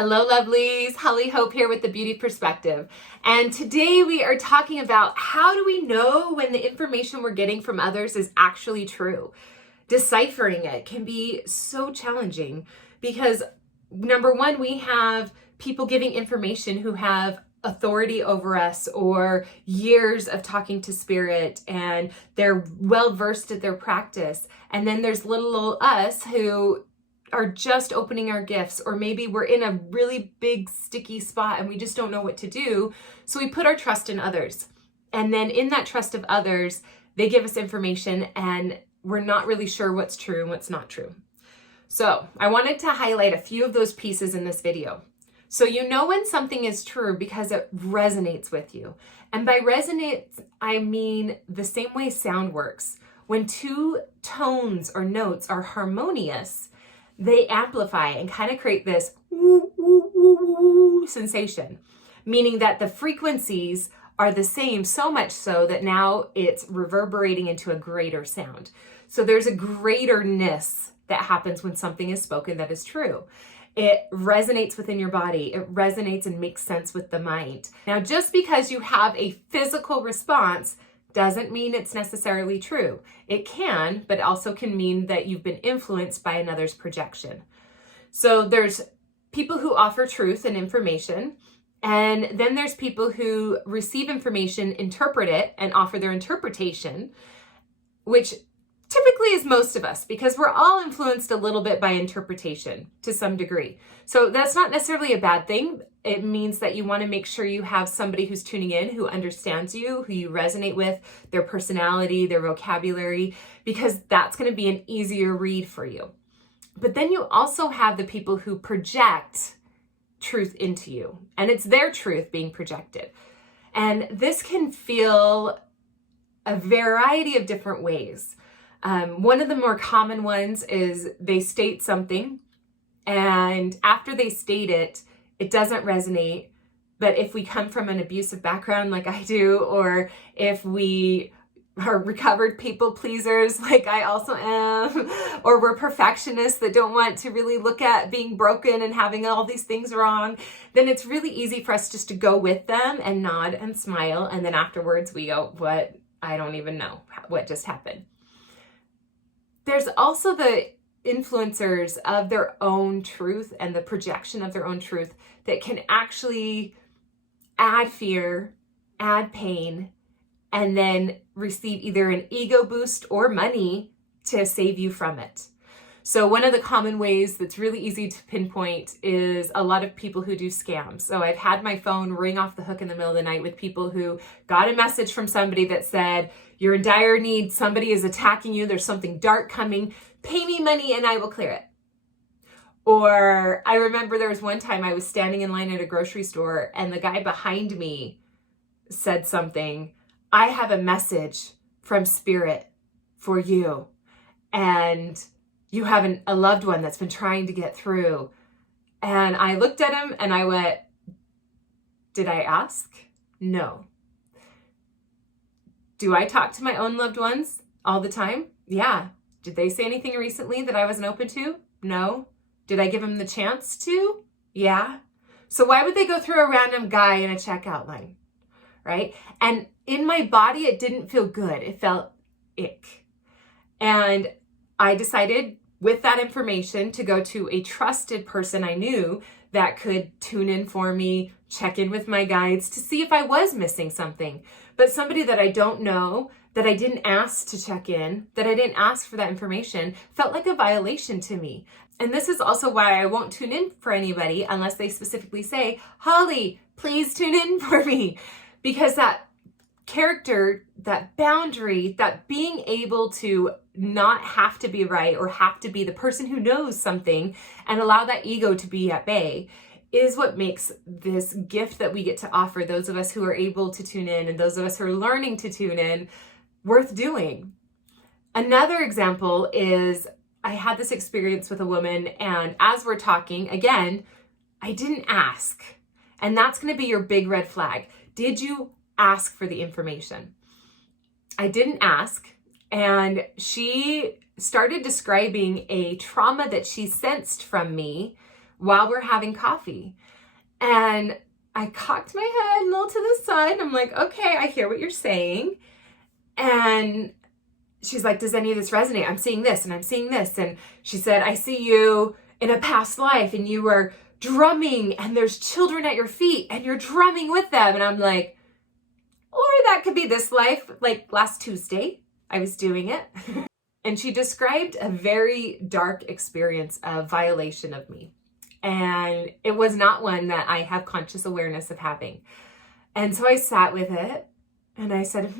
Hello, lovelies. Hollie Hope here with the Beauty Perspective. And today we are talking about how do we know when the information we're getting from others is actually true? Deciphering it can be so challenging because number one, we have people giving information who have authority over us or years of talking to spirit and they're well versed at their practice. And then there's little old us who are just opening our gifts, or maybe we're in a really big sticky spot and we just don't know what to do. So we put our trust in others. And then in that trust of others, they give us information and we're not really sure what's true and what's not true. So I wanted to highlight a few of those pieces in this video. So you know when something is true because it resonates with you. And by resonate, I mean the same way sound works. When two tones or notes are harmonious, they amplify and kind of create this woo, woo, woo, woo sensation, meaning that the frequencies are the same, so much so that now it's reverberating into a greater sound. So there's a greaterness that happens when something is spoken that is true. It resonates within your body. It resonates and makes sense with the mind. Now, just because you have a physical response doesn't mean it's necessarily true. It can, but also can mean that you've been influenced by another's projection. So there's people who offer truth and information, and then there's people who receive information, interpret it, and offer their interpretation, which typically is most of us, because we're all influenced a little bit by interpretation to some degree. So that's not necessarily a bad thing. It means that you want to make sure you have somebody who's tuning in, who understands you, who you resonate with, their personality, their vocabulary, because that's going to be an easier read for you. But then you also have the people who project truth into you, and it's their truth being projected. And this can feel a variety of different ways. One of the more common ones is they state something, and after they state it, it doesn't resonate. But if we come from an abusive background like I do, or if we are recovered people pleasers like I also am, or we're perfectionists that don't want to really look at being broken and having all these things wrong, then it's really easy for us just to go with them and nod and smile. And then afterwards we go, what? I don't even know what just happened. There's also the influencers of their own truth and the projection of their own truth that can actually add fear, add pain, and then receive either an ego boost or money to save you from it. So one of the common ways that's really easy to pinpoint is a lot of people who do scams. So I've had my phone ring off the hook in the middle of the night with people who got a message from somebody that said, you're in dire need, somebody is attacking you, there's something dark coming, pay me money and I will clear it. Or I remember there was one time I was standing in line at a grocery store and the guy behind me said something, I have a message from Spirit for you. And you have a loved one that's been trying to get through. And I looked at him and I went, did I ask? No. Do I talk to my own loved ones all the time? Yeah. Did they say anything recently that I wasn't open to? No. Did I give them the chance to? Yeah. So why would they go through a random guy in a checkout line? Right? And in my body, it didn't feel good. It felt ick. And I decided with that information to go to a trusted person I knew that could tune in for me, check in with my guides to see if I was missing something. But somebody that I don't know, that I didn't ask to check in, that I didn't ask for that information, felt like a violation to me. And this is also why I won't tune in for anybody unless they specifically say, Hollie, please tune in for me. Because that character, that boundary, that being able to not have to be right or have to be the person who knows something and allow that ego to be at bay is what makes this gift that we get to offer those of us who are able to tune in and those of us who are learning to tune in worth doing. Another example is I had this experience with a woman, and as we're talking, again, I didn't ask. And that's going to be your big red flag. Did you ask for the information? I didn't ask. And she started describing a trauma that she sensed from me while we're having coffee. And I cocked my head a little to the side. I'm like, okay, I hear what you're saying. And she's like, does any of this resonate? I'm seeing this and I'm seeing this. And she said, I see you in a past life and you were drumming and there's children at your feet and you're drumming with them. And I'm like, or that could be this life. Like last Tuesday, I was doing it. And she described a very dark experience of violation of me. And it was not one that I have conscious awareness of having. And so I sat with it and I said,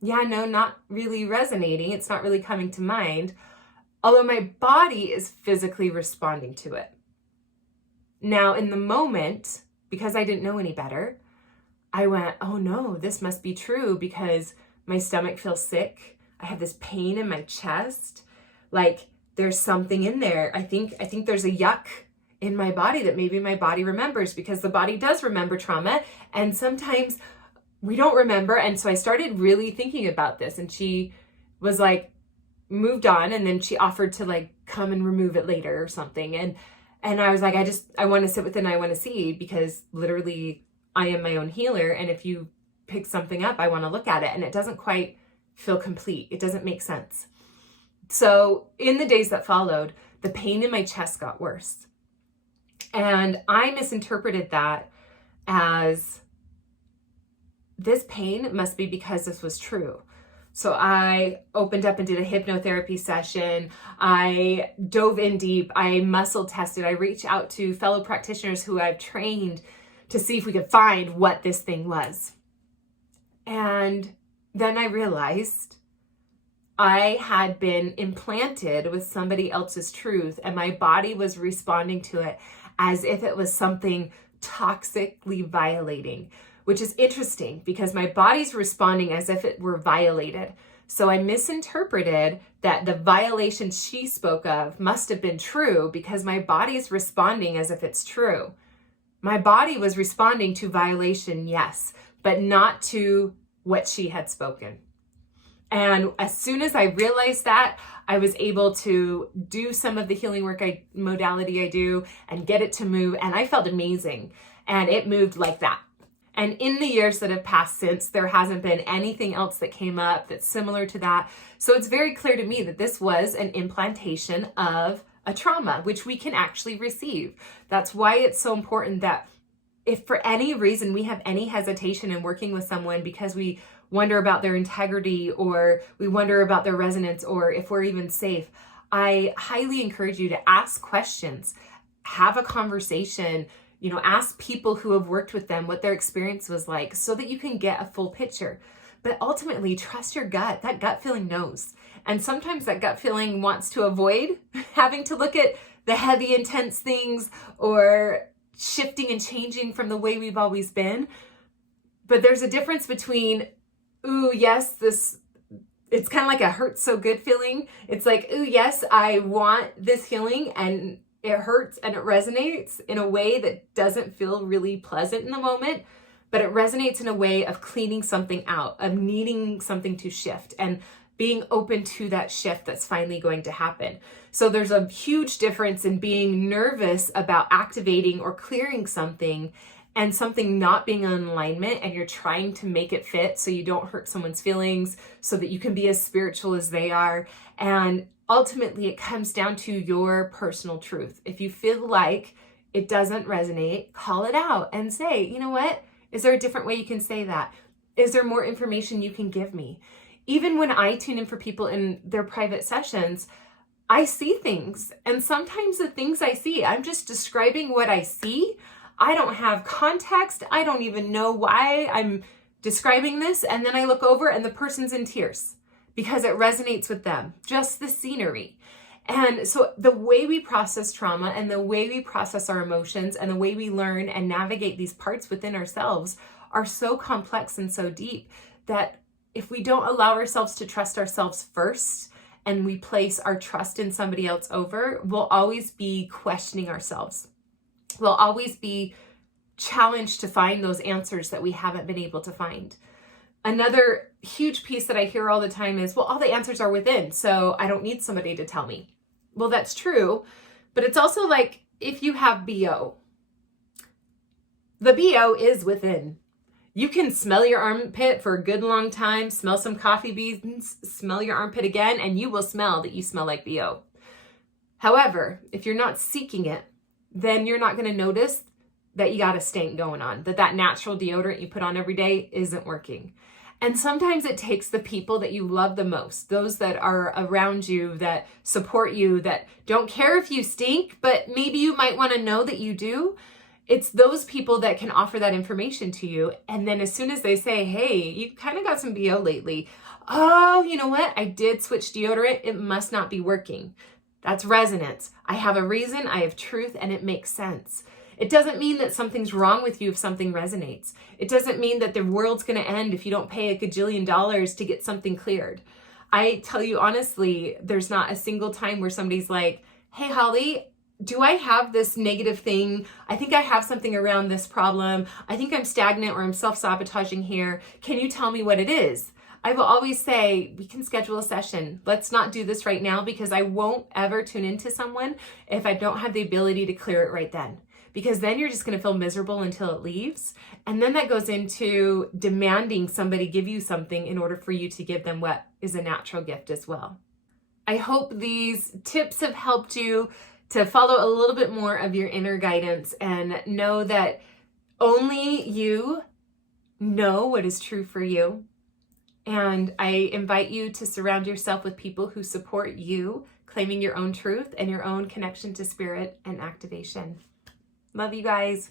yeah, no, not really resonating. It's not really coming to mind. Although my body is physically responding to it. Now, in the moment, because I didn't know any better, I went, oh no, this must be true because my stomach feels sick. I have this pain in my chest. Like there's something in there. I think there's a yuck in my body that maybe my body remembers, because the body does remember trauma. And sometimes we don't remember. And so I started really thinking about this, and she was like, moved on. And then she offered to like come and remove it later or something. And I was like, I want to sit with it and I want to see, because literally I am my own healer. And if you pick something up, I want to look at it, and it doesn't quite feel complete. It doesn't make sense. So in the days that followed, the pain in my chest got worse. And I misinterpreted that as this pain must be because this was true. So I opened up and did a hypnotherapy session. I dove in deep. I muscle tested. I reached out to fellow practitioners who I've trained to see if we could find what this thing was. And then I realized I had been implanted with somebody else's truth, and my body was responding to it as if it was something toxically violating, which is interesting because my body's responding as if it were violated. So I misinterpreted that the violation she spoke of must have been true because my body is responding as if it's true. My body was responding to violation, yes, but not to what she had spoken. And as soon as I realized that, I was able to do some of the healing work modality I do and get it to move. And I felt amazing. And it moved like that. And in the years that have passed since, there hasn't been anything else that came up that's similar to that. So it's very clear to me that this was an implantation of a trauma, which we can actually receive. That's why it's so important that if for any reason we have any hesitation in working with someone because we wonder about their integrity or we wonder about their resonance or if we're even safe, I highly encourage you to ask questions, have a conversation, ask people who have worked with them what their experience was like so that you can get a full picture. But ultimately, trust your gut. That gut feeling knows. And sometimes that gut feeling wants to avoid having to look at the heavy, intense things or shifting and changing from the way we've always been. But there's a difference between, ooh, yes, it's kind of like a hurt so good feeling. It's like, ooh, yes, I want this healing, and it hurts and it resonates in a way that doesn't feel really pleasant in the moment, but it resonates in a way of cleaning something out, of needing something to shift and being open to that shift that's finally going to happen. So there's a huge difference in being nervous about activating or clearing something and something not being in alignment, and you're trying to make it fit so you don't hurt someone's feelings, so that you can be as spiritual as they are. And ultimately, it comes down to your personal truth. If you feel like it doesn't resonate, call it out and say, you know what? Is there a different way you can say that? Is there more information you can give me? Even when I tune in for people in their private sessions, I see things. And sometimes the things I see, I'm just describing what I see. I don't have context. I don't even know why I'm describing this. And then I look over and the person's in tears because it resonates with them, just the scenery. And so the way we process trauma and the way we process our emotions and the way we learn and navigate these parts within ourselves are so complex and so deep that if we don't allow ourselves to trust ourselves first and we place our trust in somebody else over, we'll always be questioning ourselves. We'll always be challenged to find those answers that we haven't been able to find. Another huge piece that I hear all the time is, well, all the answers are within, so I don't need somebody to tell me. Well, that's true, but it's also like if you have BO, the BO is within. You can smell your armpit for a good long time, smell some coffee beans, smell your armpit again, and you will smell that you smell like BO. However, if you're not seeking it, then you're not going to notice that you got a stank going on, that natural deodorant you put on every day isn't working. And sometimes it takes the people that you love the most, those that are around you, that support you, that don't care if you stink, but maybe you might want to know that you do. It's those people that can offer that information to you. And then as soon as they say, hey, you kind of got some BO lately. Oh, you know what? I did switch deodorant. It must not be working. That's resonance. I have a reason, I have truth, and it makes sense. It doesn't mean that something's wrong with you if something resonates. It doesn't mean that the world's going to end if you don't pay $1 gajillion to get something cleared. I tell you honestly, there's not a single time where somebody's like, hey, Hollie, do I have this negative thing? I think I have something around this problem. I think I'm stagnant or I'm self-sabotaging here. Can you tell me what it is? I will always say, we can schedule a session. Let's not do this right now because I won't ever tune into someone if I don't have the ability to clear it right then. Because then you're just going to feel miserable until it leaves. And then that goes into demanding somebody give you something in order for you to give them what is a natural gift as well. I hope these tips have helped you to follow a little bit more of your inner guidance and know that only you know what is true for you. And I invite you to surround yourself with people who support you, claiming your own truth and your own connection to spirit and activation. Love you guys.